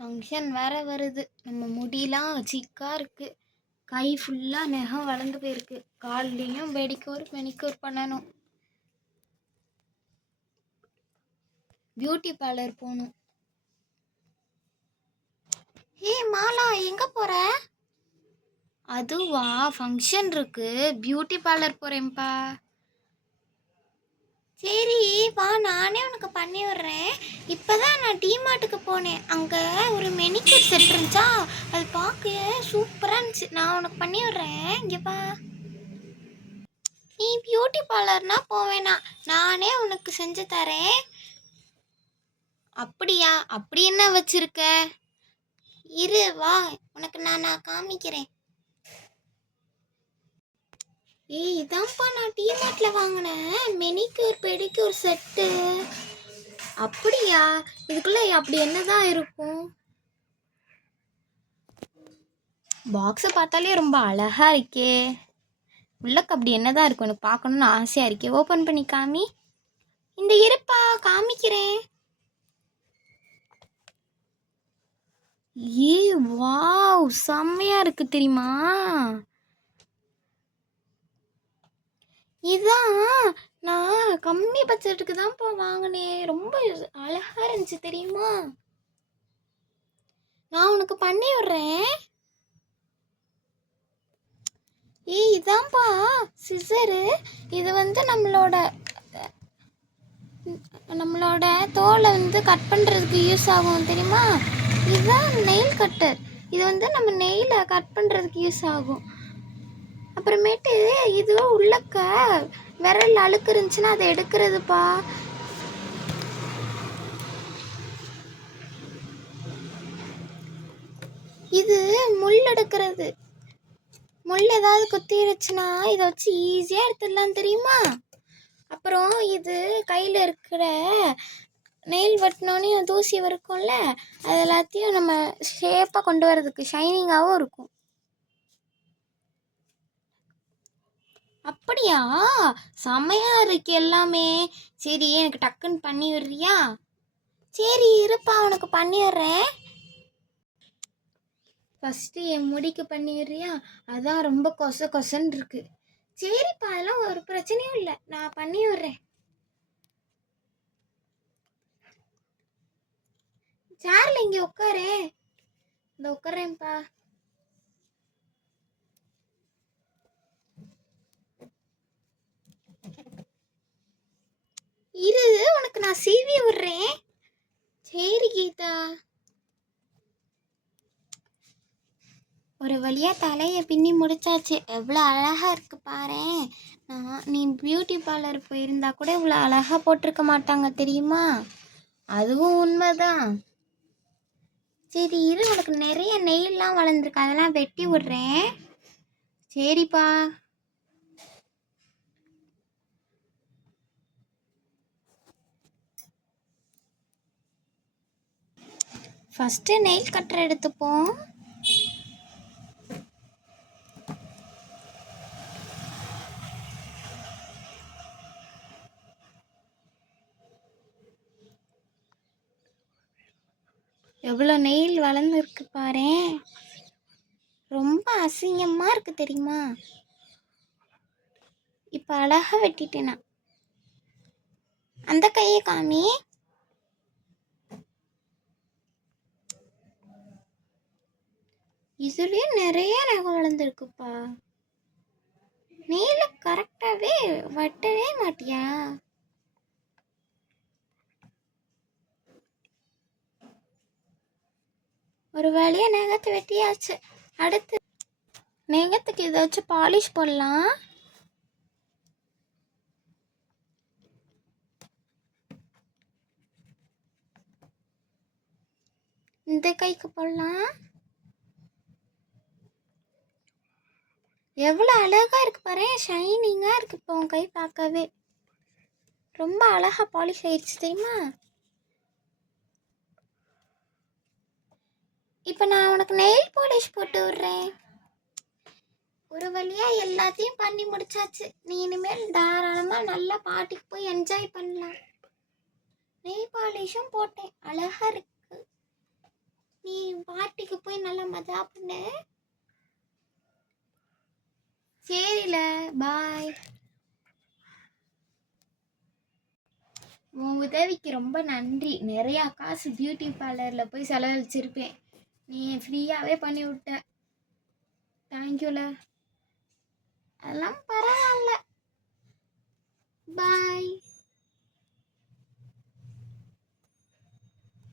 Function வேற வருது. நம்ம முடியெலாம் சிக்காக இருக்குது கை ஃபுல்லாக நகம் வளர்ந்து போயிருக்கு. கால்லையும் பெடிக்கோர் மெனிக்கோர் பண்ணணும். பியூட்டி பார்லர் போகணும். ஏ மாலா எங்கே போகிற அதுவா ஃபங்க்ஷன் இருக்கு. பியூட்டி பார்லர் போகிறேன்ப்பா சரி வா நானே உனக்கு பண்ணி விடுறேன். இப்போதான் நான் டிமார்ட்டுக்கு போனேன். அங்கே ஒரு மெனிக்யூர் செட் இருந்துச்சா? அது பார்க்க சூப்பராக இருந்துச்சு. நான் உனக்கு பண்ணி விடுறேன். இங்கே வா. நீ பியூட்டி பார்லர்னா போவேனா நானே உனக்கு செஞ்சு தரேன். அப்படியா? அப்படி என்ன வச்சுருக்க? இரு வா. உனக்கு நான் நான் காமிக்கிறேன். ஏய் இதான்ப்பா நான் டிமார்ட்ல வாங்கினேன் மெனிக்யூர் பெடிக்யூர் செட்டு அப்படியா? இதுக்குள்ள அப்படி என்னதான் இருக்கும்? பாக்ஸை பார்த்தாலே ரொம்ப அழகா இருக்கே. உள்ளக்கு அப்படி என்னதான் இருக்கும்? எனக்கு பார்க்கணும்னு ஆசையா இருக்கே. ஓப்பன் பண்ணி காமி. இந்த இருப்பா காமிக்கிறேன். ஏ வாவ். செம்மையா இருக்கு தெரியுமா? இதான். நான் கம்மி பட்ஜெட்டுக்கு தான்ப்பா வாங்கினேன் ரொம்ப அழகா இருந்துச்சு தெரியுமா? நான் உனக்கு பண்ணி விடுறேன். ஏய் இதான்ப்பா சிசரு இது வந்து நம்மளோட நம்மளோட தோலை வந்து கட் பண்ணுறதுக்கு யூஸ் ஆகும் தெரியுமா? இதுதான் நெயில் கட்டர் இது வந்து நம்ம நெயிலை கட் பண்ணுறதுக்கு யூஸ் ஆகும். அப்புறமேட்டு இது உள்ளக்க விரல் அழுக்கு இருந்துச்சுன்னா அதை எடுக்கிறதுப்பா. இது முள் எடுக்கிறது. முள் ஏதாவது குத்திருச்சுன்னா இதை வச்சு ஈஸியாக எடுத்துடலாம் தெரியுமா? அப்புறம் இது கையில் இருக்கிற நெயில் வெட்டினோன்னே தூசி இருக்கும்ல அது எல்லாத்தையும் நம்ம ஷேப்பாக கொண்டு வரதுக்கு ஷைனிங்காகவும் இருக்கும். அப்படியா? செம்மையா இருக்கு எல்லாமே. சரி எனக்கு டக்குன்னு பண்ணி விடுறியா? சரி இருப்பா உனக்கு பண்ணி விடுறேன். ஃபஸ்ட்டு என் முடிக்கு பண்ணி விடுறியா? அதான் ரொம்ப கொச கொசன்னு இருக்கு. சரிப்பா அதெல்லாம் ஒரு பிரச்சனையும் இல்லை. நான் பண்ணி விடுறேன். சேர்ல இங்கே உட்காரு. இந்த உட்காரேன்ப்பா இரு உனக்கு நான் சீவி விடுறேன். சரி கீதா. ஒரு வழியாக தலையை பின்னி முடிச்சாச்சு. எவ்வளோ அழகாக இருக்கு பாரேன் நான் நீ பியூட்டி பார்லர் போயிருந்தா கூட இவ்வளோ அழகாக போட்டிருக்க மாட்டாங்க தெரியுமா? அதுவும் உண்மைதான். சரி இரு. உனக்கு நிறைய நெயில்லாம் வளர்ந்துருக்கு. அதெல்லாம் வெட்டி விடுறேன். சரிப்பா. ஃபஸ்ட்டு நெயில் கட்டர் எடுத்துப்போம். எவ்வளோ நெயில் வளர்ந்துருக்கு பாரு. ரொம்ப அசிங்கமாக இருக்குது தெரியுமா? இப்போ அழகாக வெட்டிட்டேனா. அந்த கையை காமி. இதுலயும் நிறைய நகை வளர்ந்துருக்குப்பா. நீல கரெக்டாவே வெட்டவே மாட்டியா? ஒரு வழியாக நகத்தை வெட்டியாச்சு. அடுத்து நெகத்துக்கு இதை வச்சு பாலிஷ் போடலாம். இந்த கைக்கு போடலாம். எவ்வளோ அழகாக இருக்கு பாரு ஷைனிங்காக இருக்கு இப்போ உன் கை பார்க்கவே. ரொம்ப அழகாக பாலிஷ் ஆயிடுச்சு தெரியுமா? இப்போ நான் உனக்கு நெயில் பாலிஷ் போட்டு விடுறேன். ஒரு வழியாக எல்லாத்தையும் பண்ணி முடிச்சாச்சு. நீ இனிமேல் தாராளமாக நல்லா பாட்டிக்கு போய் என்ஜாய் பண்ணலாம். நெயில் பாலிஷும் போட்டேன். அழகாக இருக்கு. நீ பாட்டிக்கு போய் நல்லா மஜா பண்ணு. சரில பாய் உன் உதவிக்கு ரொம்ப நன்றி. நிறையா காசு பியூட்டி பார்லரில் போய் செலவழிச்சிருப்பேன். நீ ஃப்ரீயாகவே பண்ணி விட்ட தேங்க்யூல அதெல்லாம் பரவாயில்ல. பாய்